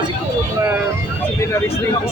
Kasi kung seminaries na yung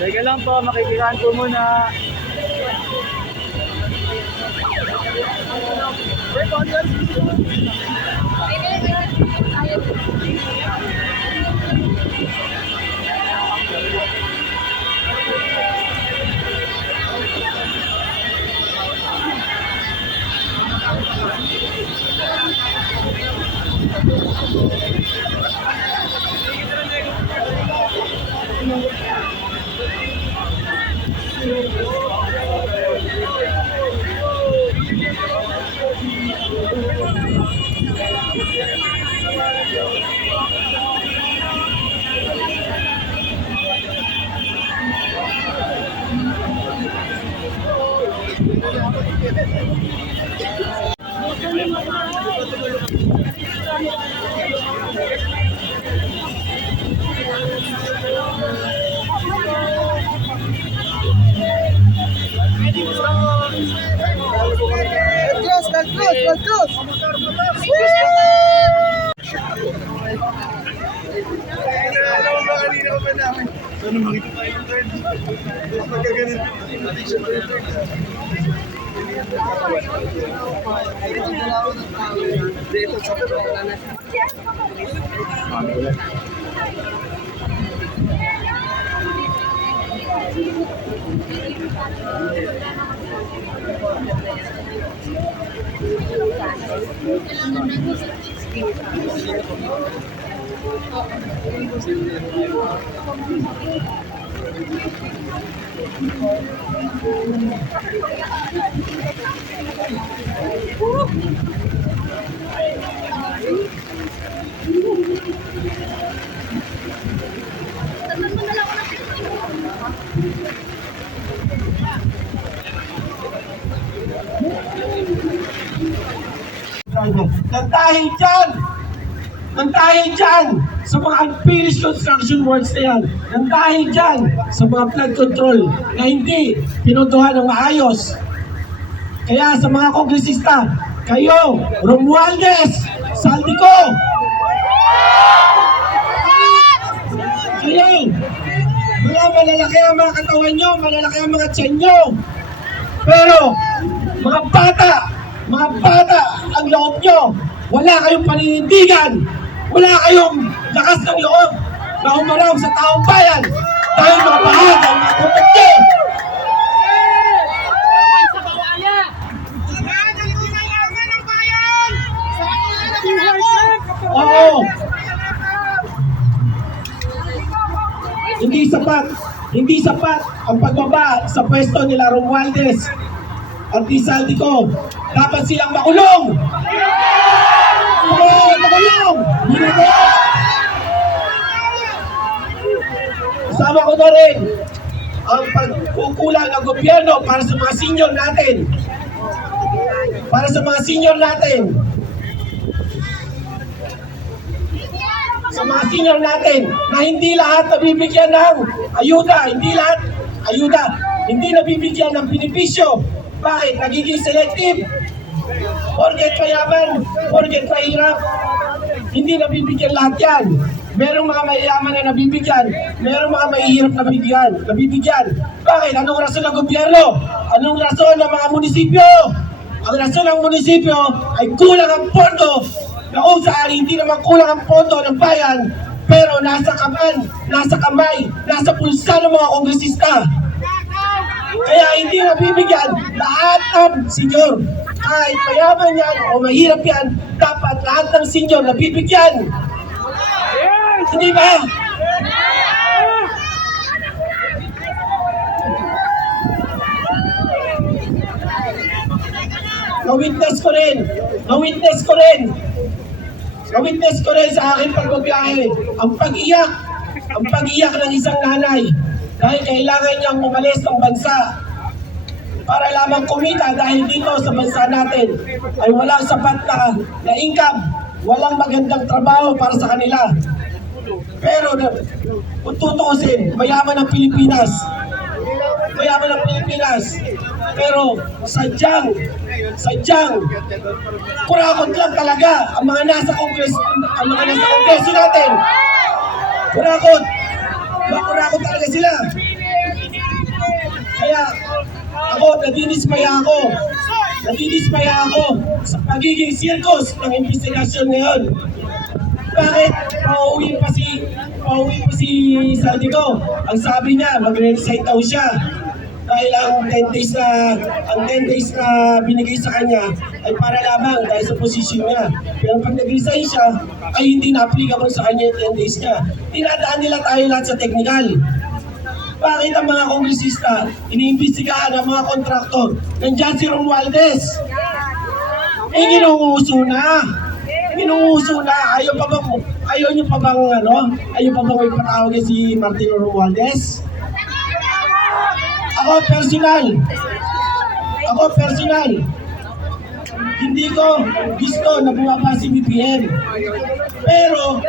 Teka lang po, makikirahan po muna. Sana makita tayo ng third. Magkagalit. Nang dahil dyan sa mga unfinished construction works na yan, nang dahil dyan sa mga flood control na hindi pinuntuhan ng maayos. Kaya sa mga kongresista, kayo, Romualdez, Saldico, kayo, mga malalaki ang mga katawan nyo, malalaki ang mga tiyan nyo. Pero, mga bata ang loob nyo. Wala kayong paninindigan. Wala kayong lakas ng loob na humarap sa taong bayan dahil mga bahag ang mga kompetent. Oo. Hindi sapat ang pagbaba sa pwesto nila Romualdez at ni Saldico. Dapat silang makulong. Makulong. Kasama ko na rin ang pagkukulang ng gobyerno para sa mga senior natin. Para sa mga senior natin. Sa mga senior natin na hindi lahat nabibigyan ng ayuda, hindi nabibigyan ng benepisyo. Bakit? Nagiging selective. Porket mayaman, porket mahirap, hindi nabibigyan lahat yan. Merong mga mayayaman na nabibigyan, merong mga mahihirap na nabibigyan. Bakit? Anong rason ng gobyerno? Anong rason ng mga munisipyo? Ang rason ng munisipyo ay kulang ang pondo na kung saan hindi naman kulang ang pondo ng bayan, pero nasa kamay, nasa pulsa ng mga kongresista. Kaya hindi nabibigyan lahat ng senyor. Kahit mayaman yan o mahirap yan, dapat lahat ng senyor nabibigyan. Hindi ba? Na-witness ko rin sa aking pagbabiyahe ang pag-iyak ng isang nanay dahil kailangan niyang umalis ng bansa para lamang kumita dahil dito sa bansa natin ay walang sapat na income, walang magandang trabaho para sa kanila. Pero kung tutuusin, mayaman ang Pilipinas. Mayaman ang Pilipinas. Pero sadyang kurakot lang talaga ang mga nasa kongreso natin. Kurakot talaga sila. Kaya ako, nadidismaya ako sa pagiging sirkus ng investigasyon ngayon. Bakit pauwi pa si Saldico? Ang sabi niya, magre-resign daw siya. Dahil ang 10 days na binigay sa kanya ay para lamang dahil sa posisyon niya. Pero pag nag-resign siya, ay hindi na-applicable sa kanya yung 10 days niya. Tinadaan nila tayo lahat sa technical. Bakit ang mga kongresista iniimbestigahan ang mga kontraktor? Nandiyan si Romualdez. Ginuuso na. Ayaw niyo pa bang ipatawag si Martin Romualdez? Ako personal, hindi ko gusto na bumaba si BBM. Pero,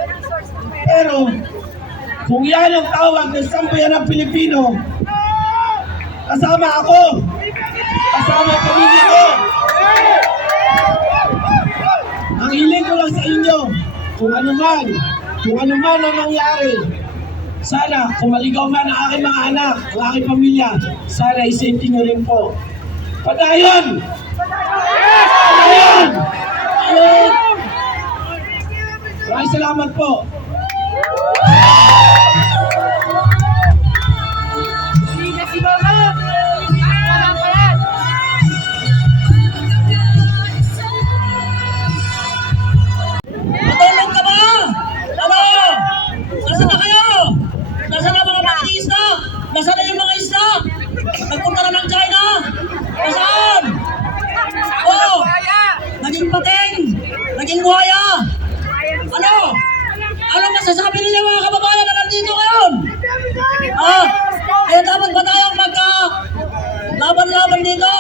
kung yan ang tawag ng sambayan ng Pilipino, kasama ako, kasama ang pamilya ko. Ang hiling ko lang sa inyo, kung ano man ang mangyari, sana, kung maligaw man ang aking mga anak, ang aking pamilya, sana isafety nyo rin po. Patayon! Maraming salamat po. Matulog ka ba? Ano? Nasaan na kayo? Nasaan na mga isda? Nasaan na yung mga isda? Nagpunta na ng China? Nasaan? Oh! Naging pating! Naging buhaya! Ano? Ano masasabi ninyo mga kababayan na nandito ngayon? Kaya dapat ba tayong laban-laban dito?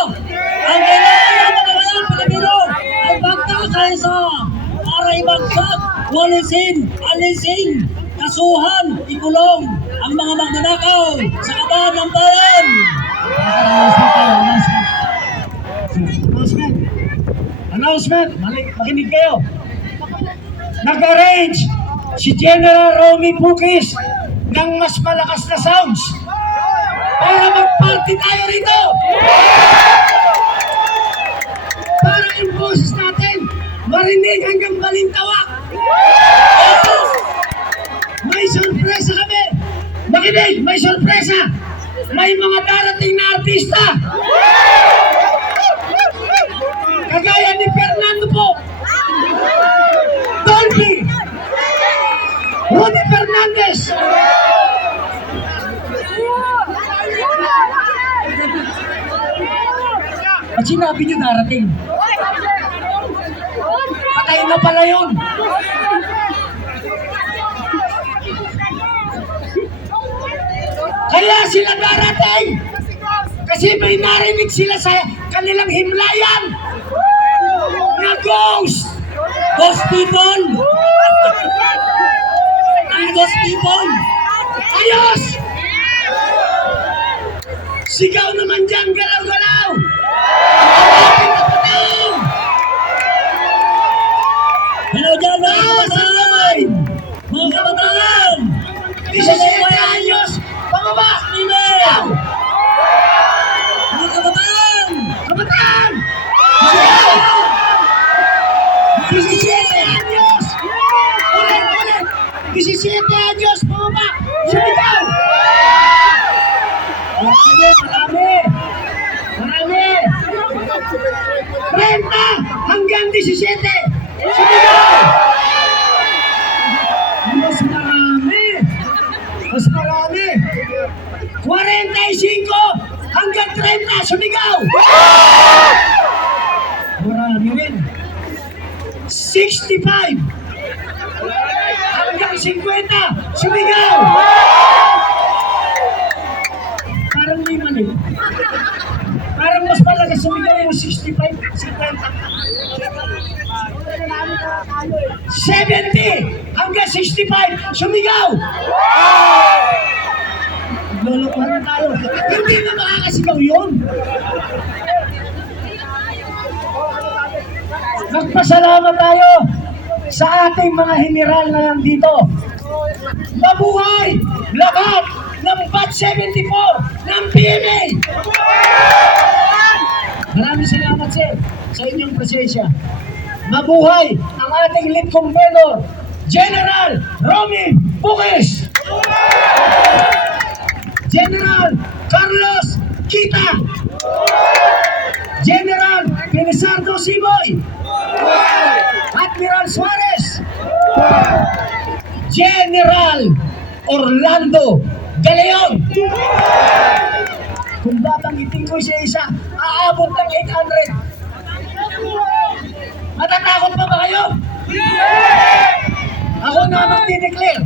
Ang kailangan ng mga kababayan Pilipino ay pagkakaisa para ibagsak, alisin, kasuhan, ikulong ang mga magnanakaw sa kabahan ng bayan. Announcement! Makinig kayo! Nag-arrange si General Romy Pukis ng mas malakas na sounds para mag-party tayo rito! Para yung boses natin marinig hanggang Balintawak! May sorpresa kami! Makinig! May sorpresa! May mga darating na artista! Kagaya ni Fernando po! Dolby! Rudy Fernandez! At sinabi niyo darating? Patay na pala yun! Kaya sila darating! Kasi may narinig sila sa kanilang himlayan na ghost! Ghost people! Ang ghost people! Ayos! Sigaw naman dyan, galaw-galaw! Hello dyan mga kabataan! Mga kabataan! 17 anyos! Pababa! Sigaw! Mga kabataan! Kabataan! Sigaw! 17 anyos! Ulit! 17 anyos! Pababa! Sigaw! Marami! 30 hanggang 17! Sumigaw! Mas marami! 45 hanggang 30! Sumigaw! Marami rin! 65 hanggang 50! Sumigaw! Parang may mali. Parang mas Bakit sumigaw yung 65? 70 hanggang 65, sumigaw! Lolokohan na tayo. Hindi na makakasigaw yun. Nagpasalamat tayo sa ating mga general na nandito. Mabuhay lahat ng Batch 74 ng PMA! Maraming salamat, sir, sa inyong presensya. Mabuhay ang ating lead convener, General Romy Bukis! General Carlos Kita! General Belisardo Siboy! Admiral Suarez! General Orlando Galeon! Kung babanggitin ko isa-isa, aabot ng 800. Matatakot pa ba kayo? Ako na magdi-declare.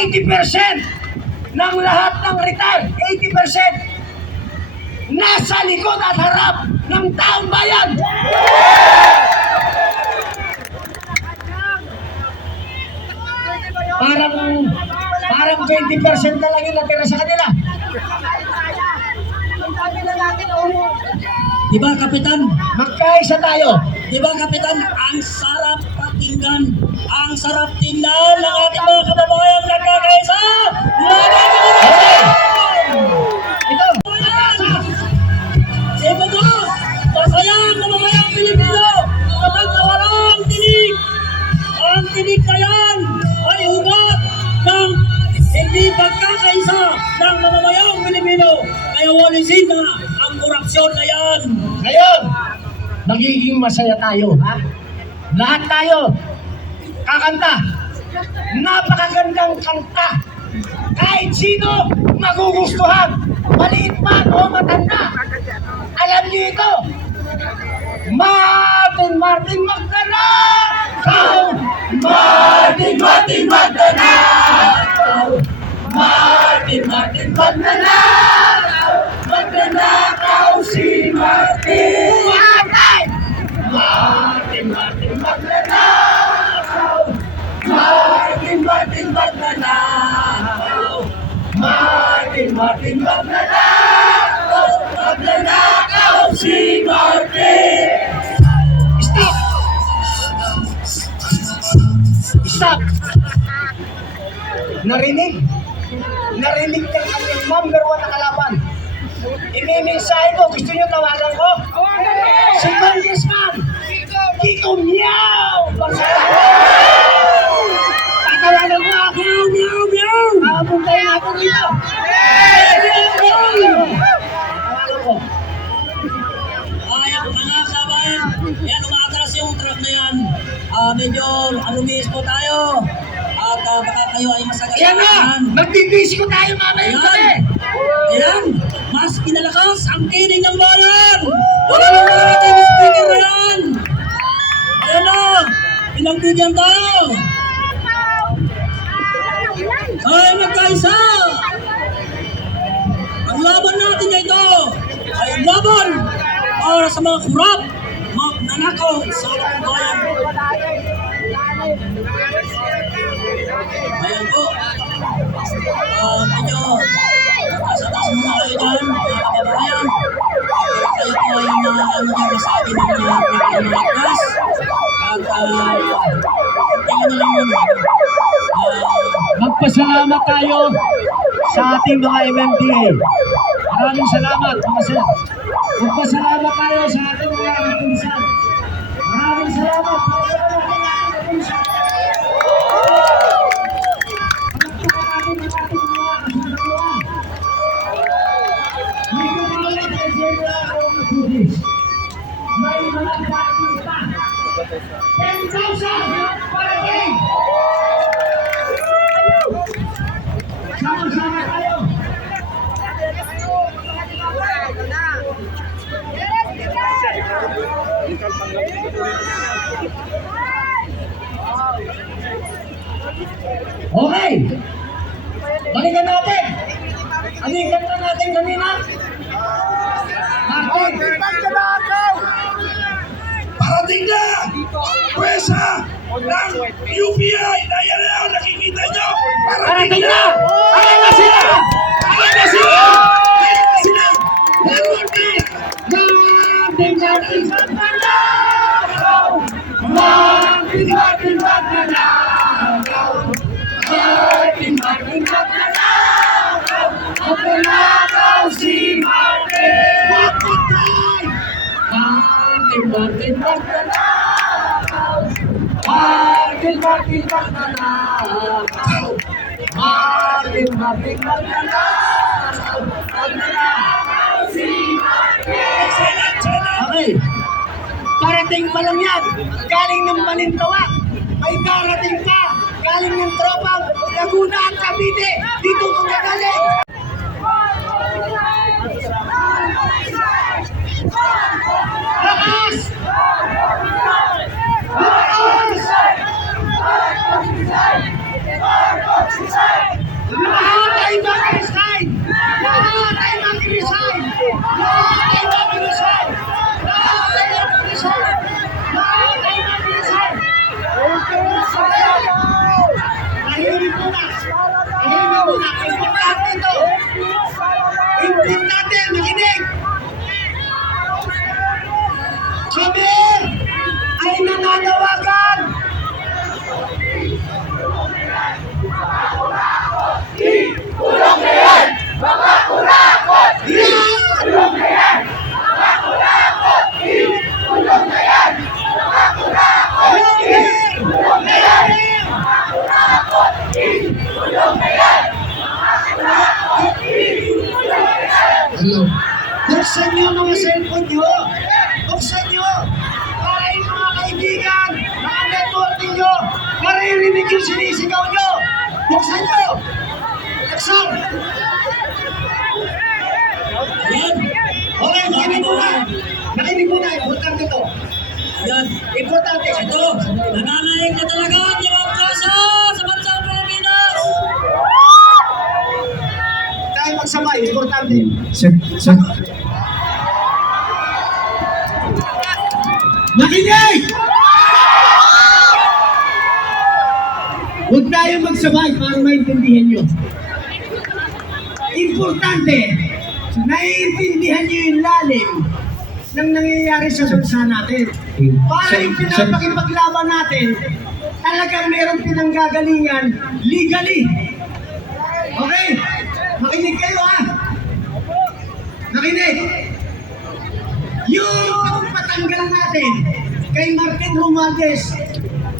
80% ng lahat ng retire, 80% nasa likod at harap ng taong bayan. Parang 20% na lang yung natira sa kanila. Diba, Kapitan? Magkaisa tayo. Diba, Kapitan? Ang sarap pakinggan. Ang sarap tingnan ng ating mga kababayan nagkakaisa. Ito. Ito masaya ang kababayang Pilipino kapag nawalang tinig. Ang tinig na yan ay ugat ng hindi pagkakaisa ng mamamayang Pilipino. Kaya walisin na ang korupsyon na yan. Ngayon, magiging masaya tayo, ha? Lahat tayo kakanta. Napakagandang kanta. Kahit sino magugustuhan, maliit man o matanda. Alam niyo ito. Martin Magnanakaw! Martin Magnanakaw! Martin Magnanakaw! Magnanakaw si Martin! Martin Magnanakaw! Martin Magnanakaw! Martin Magnanakaw! Magnanakaw si Martin! Stop! Narinig ng kanyang number 1 na kalaban. Imimensahe ko, gusto niyo tawagan ko? Si Congressman Kiko Miao! Tatawagan mo ako! Miao! Miao! Papuntayin natin dito! Tawagan ko. Ay, mga kabayan, yan, umaatras yung truck na yan. Medyo alumis po tayo. At baka kayo ay masagay. Ayan na! Magbibisi ko tayo mamaya yung gabi! Ayan, mas pinalakas ang tinig ng bayan. Wala nang mga ating speaker na yan. Ayan na, pinagbigyan tayo. Ay, magkaisa. Ang laban natin na ito ay laban para sa mga kurap, magnanakaw sa ating bayan. Ayan po. Medyo taas-taas muna kayo dyan, mga kababayan. Kayo po ay naging sa atin ng mga class. At tingnan na lang muna. Magpasalamat tayo sa ating mga MMDA. Maraming salamat, mga sir. Magpasalamat tayo sa ating mga kapulisan. Maraming salamat. May mga dapat pa. 10,000 parating! Sama-sama tayo! Okay! Balikan natin! Ano yung kanta natin kanina? Martin! Mountain Magnanakaw! Parating na ang pwesa ng UPI na yan na nakikita nyo. Parating na! Ayan na sila! Ayan na sila! Ayan na sila! Mountain Magnanakaw! Mountain Magnanakaw! Mountain Magnanakaw! Magnanakaw si Martin! Magnanakaw! Martin Magnanakaw! Martin Magnanakaw! Martin Magnanakaw! Magnanakaw si Martin! Okay. Parating pa lang yan. Galing ng Malintawa. May darating pa. Galing ng tropang Laguna at Cavite. Dito ko nagaling. Lakas! Lakas! Lahat ay mag-resign! Lahat ay mag-resign! Lahat ay mag-resign! Lahat ay mag-resign! Lahat ay mag-resign! Tahimik muna! Tahimik muna! Importante ito! Importante! Makinig! Kami ay nananawagan! Tulong na yan! Mga kurakot! Tulong na yan! Mga kurakot! Tulong na yan! Mga kurakot! Tulong na yan! Mga kurakot! Tulong na yan! Mga kurakot! Tulong na yan! Buksan niyo mga cellphone niyo! Buksan niyo! Para yung mga kaibigan, mga network ninyo, maririnig yung sinisigaw niyo! Buksan niyo! Buksan! Ayan. Okay, makinig muna! Makinig muna, importante to. Ayan. Importante. Ito, nananaig na talaga ang demokrasya sa bansang Pilipinas. Tayo magsabay, importante. Makinig! Huwag tayong magsabay para maintindihan nyo. Importante, naiintindihan nyo yung lalim ng nangyayari sa bansa natin. Para yung pinapakipaglaban natin, talagang merong pinanggagalingan legally. Okay? Makinig kayo ha? Makinig! Yung pagpatanggal natin kay Martin Romualdez,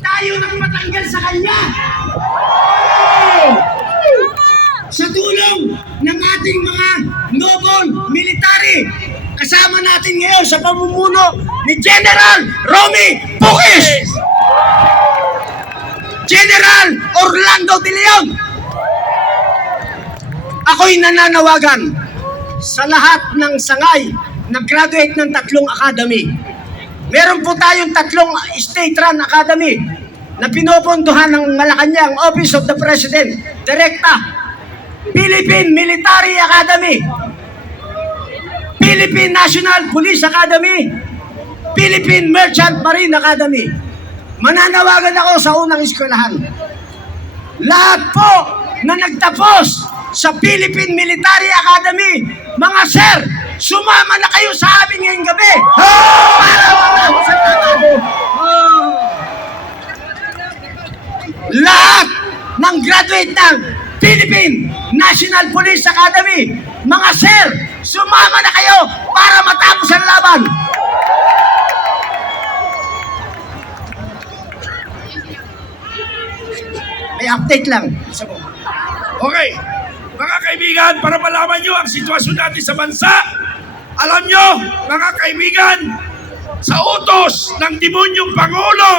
tayo nagpatanggal sa kanya! Sa tulong ng ating mga noble military, kasama natin ngayon sa pamumuno ni General Romy Pukis! General Orlando De Leon! Ako'y nananawagan sa lahat ng sangay na graduate ng 3 academy. Meron po tayong 3 state-run academy na pinopondohan ng Malacanang Office of the President, Direkta, Philippine Military Academy, Philippine National Police Academy, Philippine Merchant Marine Academy. Mananawagan ako sa unang eskwelahan. Lahat po na nagtapos sa Philippine Military Academy, mga sir, sumama na kayo sa amin ngayong gabi. Para matapos ang trabaho. Lahat ng graduate ng Philippine National Police Academy, mga sir, sumama na kayo para matapos ang laban. May update lang. Okay, mga kaibigan, para malaman nyo ang sitwasyon natin sa bansa, alam nyo, mga kaibigan, sa utos ng demonyong Pangulo,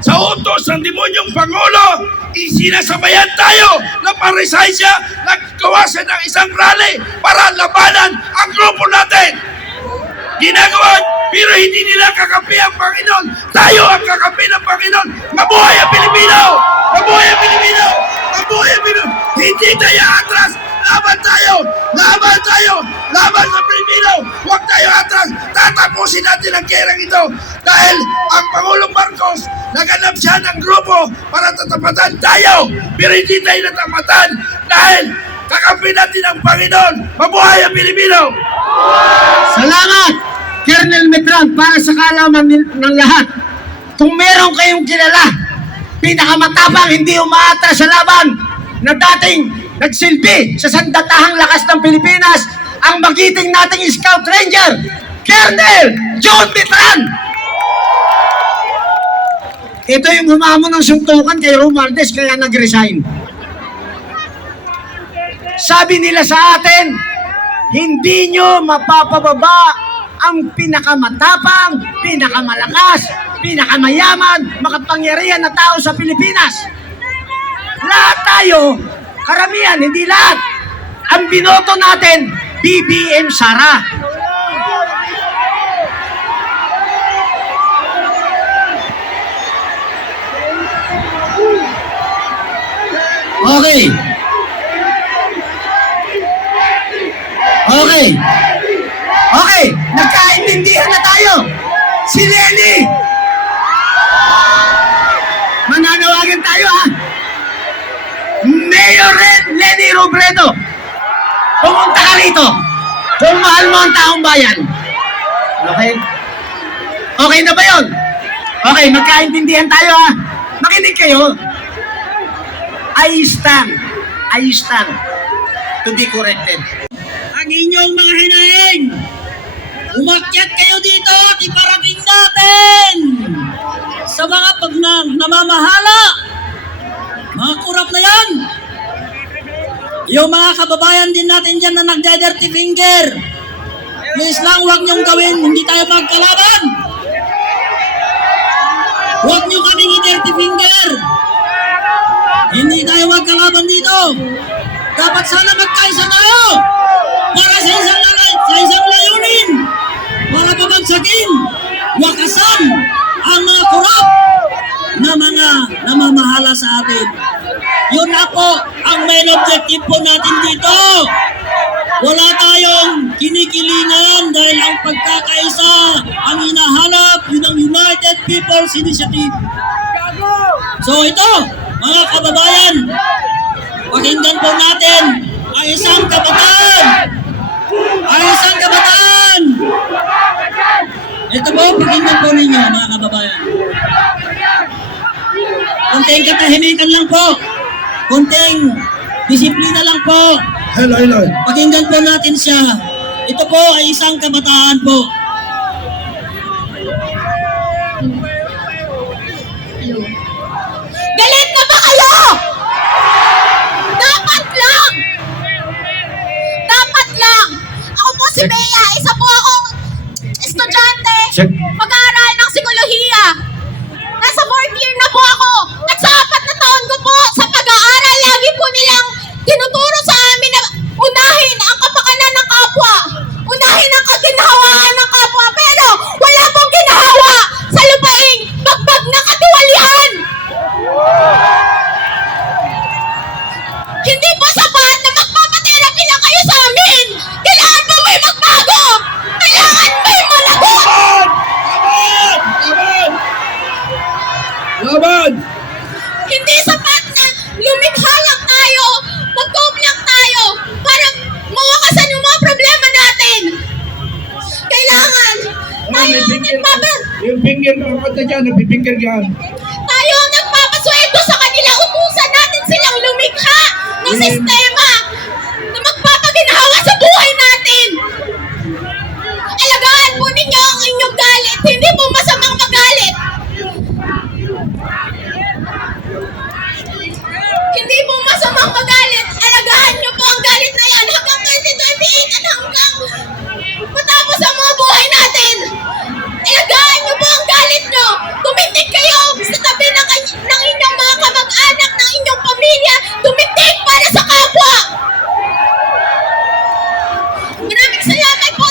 sa utos ng demonyong Pangulo, isinasabayan tayo na pa-resign siya, naggawa siya ng isang rally para labanan ang grupo natin. Ginagawa, pero hindi nila kakampi ang Panginoon. Tayo ang kakampi ng Panginoon. Mabuhay ang Pilipino! Mabuhay ang Pilipino! Mabuhay ang Pilipino! Hindi tayo atras! Laban tayo! Laban tayo! Laban sa Pilipino! Huwag tayo atras! Tatapusin natin ang gerang ito! Dahil ang Pangulong Marcos, naganap siya ng grupo para tatapatan tayo! Pero hindi tayo natapatan dahil kakampi natin ang Panginoon! Mabuhay ang Pilipino! Salamat, Colonel Metran, para sa kaalaman ng lahat. Kung meron kayong kilala, pinakamatapang hindi umaatras sa laban na dating nagsilbi sa sandatahang lakas ng Pilipinas, ang magiting nating Scout Ranger, Colonel John Metran. Ito yung humamon ng suntukan kay Romualdez kaya nag-resign. Sabi nila sa atin, hindi nyo mapapababa ang pinakamatapang, pinakamalakas, pinakamayaman, makapangyarihan na tao sa Pilipinas. Lahat tayo, karamihan, hindi lahat. Ang binoto natin, BBM Sara. Okay. Okay. Okay, nagkaintindihan na tayo. Si Lenny. Mananawagan tayo ha. Mayor Lenny Robredo. Pumunta ka rito. Kung mahal mo ang taong bayan. Okay? Okay na ba yun? Okay, magkaintindihan tayo ha. Makinig kayo. I stand to be corrected. Ang inyong mga hinaing, umakyat kayo dito at iparating natin sa mga namamahala. Mga kurap na yan. Yung mga kababayan din natin dyan na nagda-dirty finger. Please lang, huwag niyong gawin, hindi tayo magkalaban. Huwag niyo kaming i-dirty finger. Hindi tayo magkalaban dito. Dapat sana magkaisa tayo para sa isang layunin, para pabagsakin, wakasan ang mga kurap na mga namamahala sa atin. Yun na po ang main objective po natin dito. Wala tayong kinikilingan dahil ang pagkakaisa ang hinahanap, yun ang United People's Initiative. So ito, mga kababayan, pakinggan po natin ang isang kabataan. Ang isang kabataan. Ito po, pakinggan po ninyo mga kababayan. Kunting katahimikan lang po. Kunting disiplina lang po. Hello. Pakinggan po natin siya. Ito po ay isang kabataan po. Galit na ba kayo? Dapat lang! Dapat lang! Ako po si Bea, isa po akong estudyante, mag-aaral ng psikolohiya. Nasa 4th year na po ako. Nagsa-4 na taon ko po sa pag-aaral. Lagi po nilang tinuturo sa amin na unahin ang kapakanan ng kapwa. Unahin ang kaginhawaan ng kapwa. Pero wala pong ginahawa sa lupaing bagbag na katiwalian. Hindi po sapat na magpapaterapi lang kayo sa amin. Kailangan po may magbago. Kailangan may managot. Laban! Hindi sapat na lumikha lang tayo, mag-cope lang tayo para mawakasan yung mga problema natin. Kailangan tayo ang Yung finger mo, pata dyan, napipinger dyan. tayo ang nagpapasweldo sa kanila. Utusan natin silang lumikha ng sistema na magpapaginhawa sa buhay natin. Alagaan po ninyo ang inyong galit. Hindi po masamang magalit. Hindi po masamang magalit. Alagaan nyo po ang galit na yan hanggang 2028 at hanggang matapos ang mga buhay natin. Alagaan nyo po ang galit nyo. Tumitig kayo sa tabi ng inyong mga kamag-anak, ng inyong pamilya. Tumitig para sa kapwa. Maraming salamat po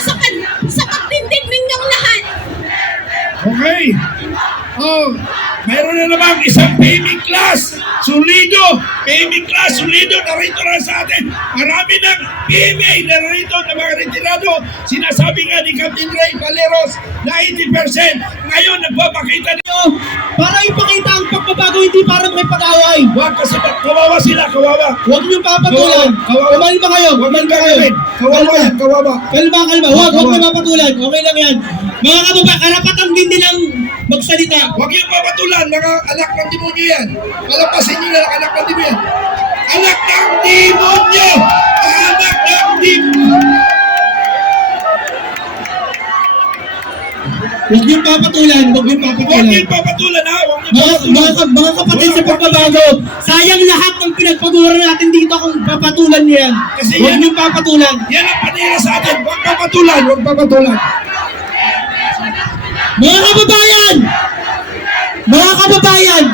sa pagtindig ninyong lahat. Okay. Oh, mayroon na namang isang PME class, sulido, PME class, sulido, narito na sa atin. Marami ng PMA narito na mga retirado. Sinasabi nga ni Captain Ray Valeros na 80%. Ngayon, nagpapakita niyo. Para ipakita ang pagbabago, hindi para may pag-away. Huwag kasi kawawa sila, kawawa. Huwag niyong papatulan. Kawawa. Kumalma kayo. Kumalma kayo. Kawawa yan, kawawa. Kalma. Huwag niyo papatulan. Okay lang yan. Mga kababa, karapatan din nilang magsalita. Huwag yung papatulan, mga anak ng demonyo yan. Palapasin nyo na anak ng demonyo yan. Anak ng demonyo! Anak ng demonyo! Huwag niyong papatulan. Huwag yung papatulan ha! Huwag yung papatulan! Mga kapatid sa pagbabago, sayang lahat ng pinagpatulan natin dito kung papatulan niyo yan. Kasi Huwag yan- niyong papatulan. Yan ang panira sa atin! Huwag papatulan! Huwag papatulan! Mga kababayan! Mga kababayan!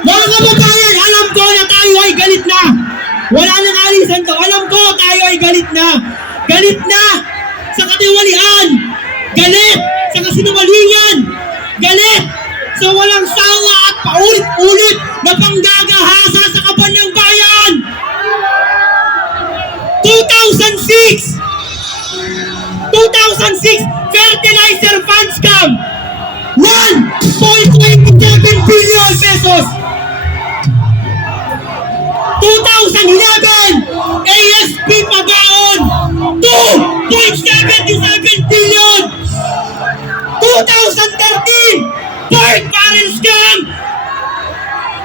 Mga kababayan, alam ko na tayo ay galit na. Wala nang alisan to. Alam ko tayo ay galit na. Galit na sa katiwalian. Galit sa kasinungalingan. Galit sa walang sawa at paulit-ulit na panggagahasa sa kaban ng bayan. 2006 fertilizer fund scam. 1.27 billion pesos. 2011 ASP pagbaon 2.77 billion. 2013 pork barrel scam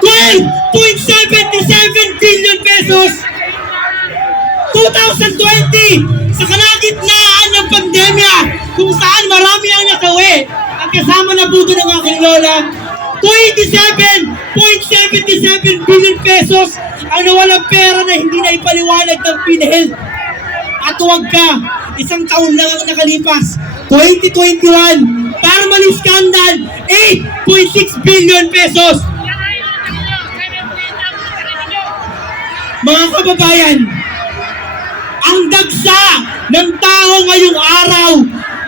12.77 billion pesos. 2020 sa kalagitnaan ng pandemya kung saan marami ang nasawi ang kasama na buto ng aking lola, 27.77 billion pesos ang nawalang pera na hindi na ipaliwanag ng PhilHealth. At huwag ka, isang taon lang ang nakalipas, 2021, Parmali Scandal, 8.6 billion pesos. Mga kababayan, ang dagsa ng tao ngayong araw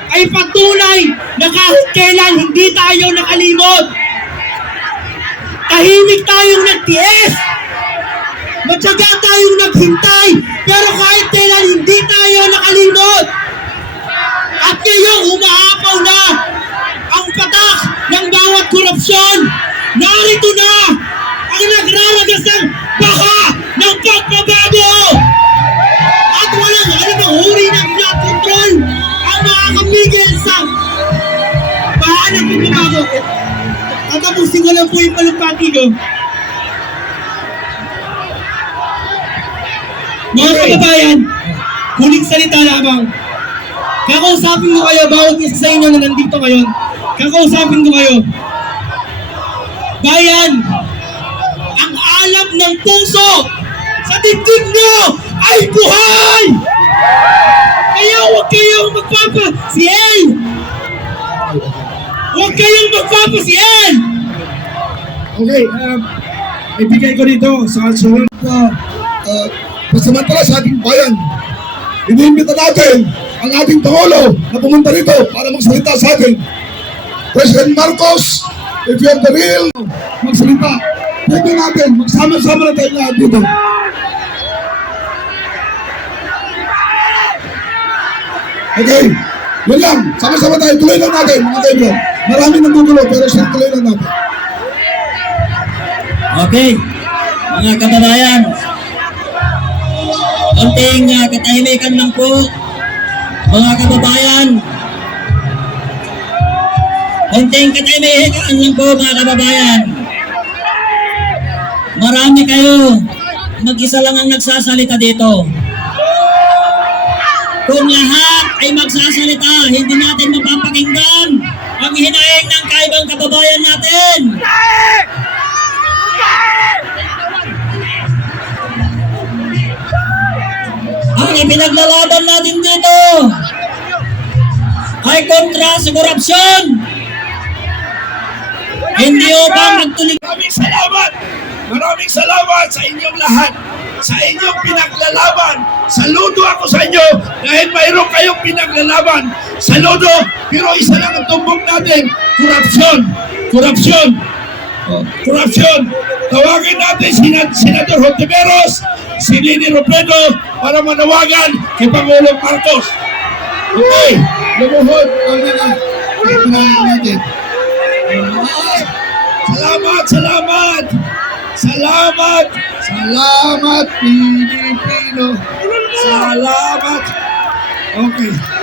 ay patunay na kahit kailan hindi tayo nakalimot. Tahimik tayong nagtiis. Matyaga tayong naghintay. Pero kahit kailan hindi tayo nakalimot. At ngayong umaapaw na ang patak ng bawat korupsyon. Narito na ang nagraragas ng baka ng pagbabago. At walang anumang uri ng flood control ang makakamigil sa bahaan ng pagbabago. Tatapusin ko lang po yung palumpati ko. Mga kababayan, huling salita lamang. Kakausapin ko kayo, bawat isa sa inyo na nandito ngayon. Kakausapin ko kayo. Bayan, ang alab ng puso sa dibdib nyo ay buhay! Kaya huwag kayong magpapasiel! Huwag kayong magpapasiel! Okay, ibigay ko dito sa sunod na pasamantala sa ating bayan. Iniimbita natin ang ating Pangulo na pumunta rito para magsalita sa atin. President Marcos, if you're the real, magsalita. Pwede natin, magsama-sama na tayo lahat dito. Okay, yun lang. Sama-sama tayo. Tuloy lang natin, mga kaibigan. Marami nang gugulo, pero siya tuloy lang natin. Okay, mga kababayan, konting katahimikan lang po, mga kababayan. Konting katahimikan lang po, mga kababayan. Marami kayo, mag-isa lang ang nagsasalita dito. Kung lahat ay magsasalita, hindi natin mapapakinggan ang hinaing ng kaibang kababayan natin. Ang ipinaglalaban natin dito ay kontra sa korupsyon. Hindi upang magtulig. Maraming salamat! Maraming salamat sa inyong lahat! sa inyong pinaglalaban. Saludo ako sa inyo dahil mayroon kayong pinaglalaban. Saludo, pero isa lang ang tumbok natin, korupsyon. Korupsyon. Korupsyon. Tawagin natin si Senador Hontiveros, si Lini Robredo para manawagan kay Pangulong Marcos. Okay, lumuhod ang mga pinangalan natin. Salamat, salamat! Salamat! Salamat, Pilipino! Salamat! Okay.